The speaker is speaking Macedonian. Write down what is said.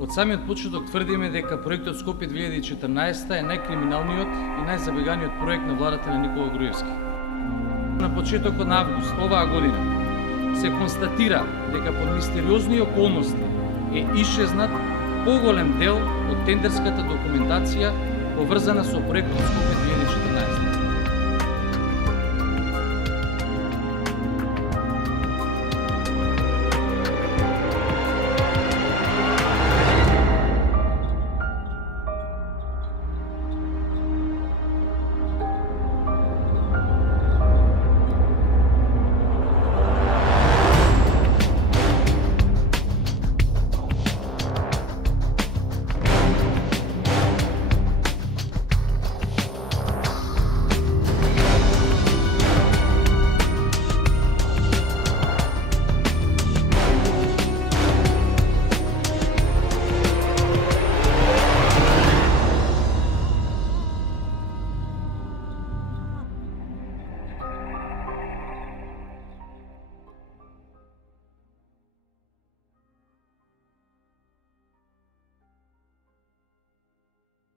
Од самиот почеток тврдиме дека проектот Скопје 2014 е најкриминалниот и најзабеганиот проект на владата на Никола Груевски. На почетокот на август оваа година се констатира дека под мистериозни околности е исчезнат поголем дел од тендерската документација поврзана со проектот Скопје 2014.